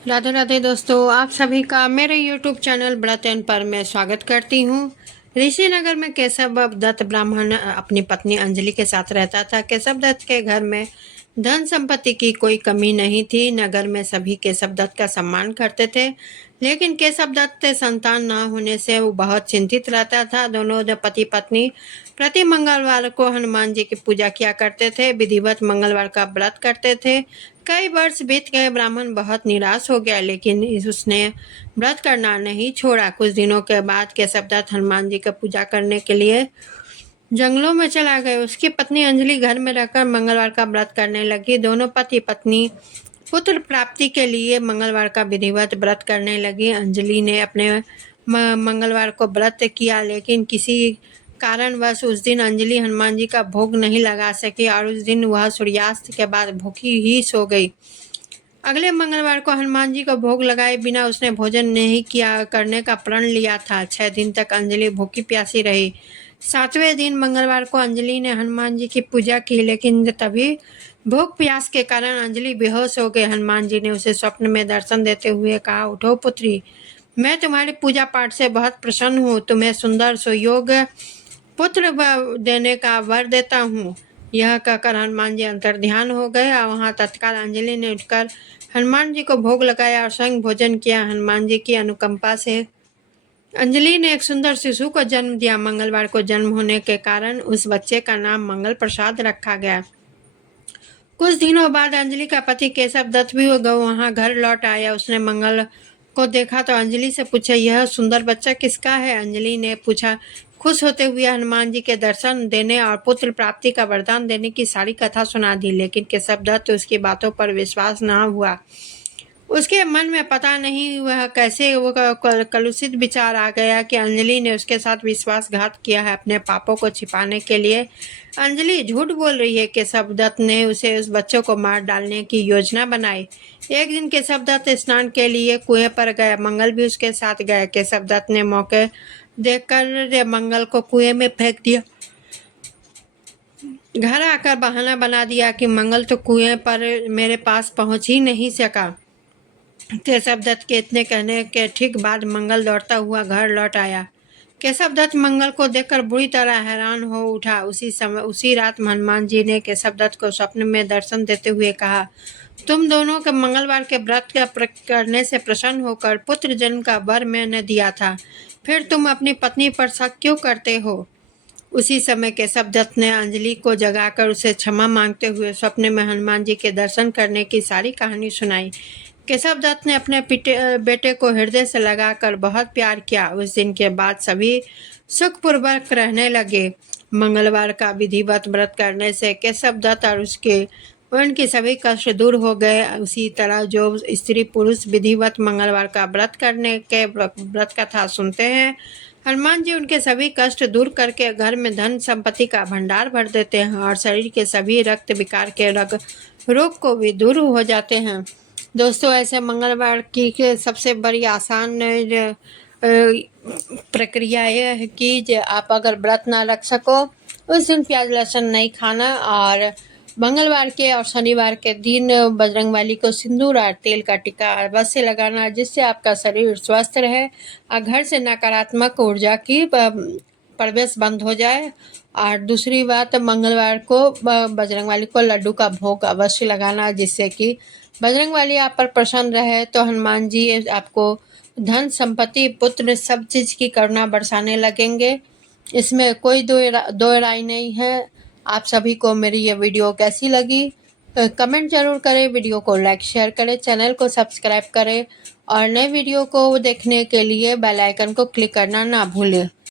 राधे राधे दोस्तों, आप सभी का मेरे YouTube चैनल व्रत एंड पर मैं स्वागत करती हूँ। ऋषिनगर में केशव दत्त ब्राह्मण अपनी पत्नी अंजलि के साथ रहता था। केशव दत्त के घर में धन संपत्ति की कोई कमी नहीं थी। नगर में सभी केशव दत्त का सम्मान करते थे, लेकिन केशव दत्त संतान न होने से वो बहुत चिंतित रहता था। दोनों पति पत्नी प्रति मंगलवार को हनुमान जी की पूजा किया करते थे, विधिवत मंगलवार का व्रत करते थे। कई वर्ष बीत गए, ब्राह्मण बहुत निराश हो गया, लेकिन उसने व्रत करना नहीं छोड़ा। कुछ दिनों के बाद केशव दत्त हनुमान जी की पूजा करने के लिए जंगलों में चला गया। उसकी पत्नी अंजलि घर में रहकर मंगलवार का व्रत करने लगी। दोनों पति पत्नी पुत्र प्राप्ति के लिए मंगलवार का विधिवत व्रत करने लगी। अंजलि ने अपने मंगलवार को व्रत किया, लेकिन किसी कारणवश उस दिन अंजलि हनुमान जी का भोग नहीं लगा सकी और उस दिन वह सूर्यास्त के बाद भूखी ही सो गई। अगले मंगलवार को हनुमान जी को भोग लगाए बिना उसने भोजन नहीं किया करने का प्रण लिया था। 6 दिन तक अंजलि भूखी प्यासी रही। 7वें दिन मंगलवार को अंजलि ने हनुमान जी की पूजा की, लेकिन तभी भूख प्यास के कारण अंजलि बेहोश हो गई। हनुमान जी ने उसे स्वप्न में दर्शन देते हुए कहा, उठो पुत्री, मैं तुम्हारी पूजा पाठ से बहुत प्रसन्न हूँ। तुम्हें सुंदर सुयोग पुत्र देने का वर देता हूँ। यह कहकर हनुमान जी अंतर्ध्यान हो गए और वहाँ तत्काल अंजलि ने उठकर हनुमान जी को भोग लगाया और स्वयं भोजन किया। हनुमान जी की अनुकंपा से अंजलि ने एक सुंदर शिशु को जन्म दिया। मंगलवार को जन्म होने के कारण उस बच्चे का नाम मंगल प्रसाद रखा गया। कुछ दिनों बाद अंजलि का पति केशव दत्त भी वहाँ घर लौट आया। उसने मंगल को देखा तो अंजलि से पूछा, यह सुंदर बच्चा किसका है? अंजलि ने पूछा। खुश होते हुए हनुमान जी के दर्शन देने और पुत्र प्राप्ति का वरदान देने की सारी कथा सुना दी, लेकिन केशव दत्त उसकी बातों पर विश्वास न हुआ। उसके मन में पता नहीं वह कैसे वो कलुषित विचार आ गया कि अंजलि ने उसके साथ विश्वासघात किया है। अपने पापों को छिपाने के लिए अंजलि झूठ बोल रही है। केशव दत्त ने उसे उस बच्चों को मार डालने की योजना बनाई। एक दिन केशव दत्त स्नान के लिए कुएं पर गया। मंगल भी उसके साथ गया। केशव दत्त ने मौके देखकर मंगल को कुएं में फेंक दिया। घर आकर बहाना बना दिया कि मंगल तो कुएं पर मेरे पास पहुंच ही नहीं सका। केशव दत्त के इतने कहने के ठीक बाद मंगल दौड़ता हुआ घर लौट आया। केशव दत्त मंगल को देखकर बुरी तरह हैरान हो उठा। उसी रात हनुमान जी ने केशव दत्त को स्वप्न में दर्शन देते हुए कहा, तुम दोनों के मंगलवार के व्रत करने से प्रसन्न होकर पुत्र जन्म का वर मैंने दिया था, फिर तुम अपनी पत्नी पर शक क्यों करते हो? उसी समय केशव दत्त ने अंजलि को जगाकर उसे क्षमा मांगते हुए स्वप्न में हनुमान जी के दर्शन करने की सारी कहानी सुनाई। केशव दत्त ने अपने बेटे को हृदय से लगाकर बहुत प्यार किया। उस दिन के बाद सभी सुखपूर्वक रहने लगे। मंगलवार का विधिवत व्रत करने से केशव दत्त और उनकी सभी कष्ट दूर हो गए। उसी तरह जो स्त्री पुरुष विधिवत मंगलवार का व्रत करने के व्रत कथा सुनते हैं, हनुमान जी उनके सभी कष्ट दूर करके घर में धन संपत्ति का भंडार भर देते हैं और शरीर के सभी रक्त विकार के रोग को भी दूर हो जाते हैं। दोस्तों, ऐसे मंगलवार की सबसे बड़ी आसान प्रक्रिया यह है कि आप अगर व्रत ना रख सको उस दिन प्याज लहसुन नहीं खाना, और मंगलवार के और शनिवार के दिन बजरंगबली को सिंदूर और तेल का टीका अवश्य लगाना, जिससे आपका शरीर स्वस्थ रहे और घर से नकारात्मक ऊर्जा की प्रवेश बंद हो जाए। और दूसरी बात, मंगलवार को बजरंगबली को लड्डू का भोग अवश्य लगाना, जिससे कि बजरंगबली आप पर प्रसन्न रहे। तो हनुमान जी आपको धन संपत्ति पुत्र सब चीज़ की करुणा बरसाने लगेंगे। इसमें कोई दो राय नहीं है। आप सभी को मेरी ये वीडियो कैसी लगी कमेंट जरूर करें, वीडियो को लाइक शेयर करें, चैनल को सब्सक्राइब करें और नए वीडियो को देखने के लिए बेल आइकन को क्लिक करना ना भूलें।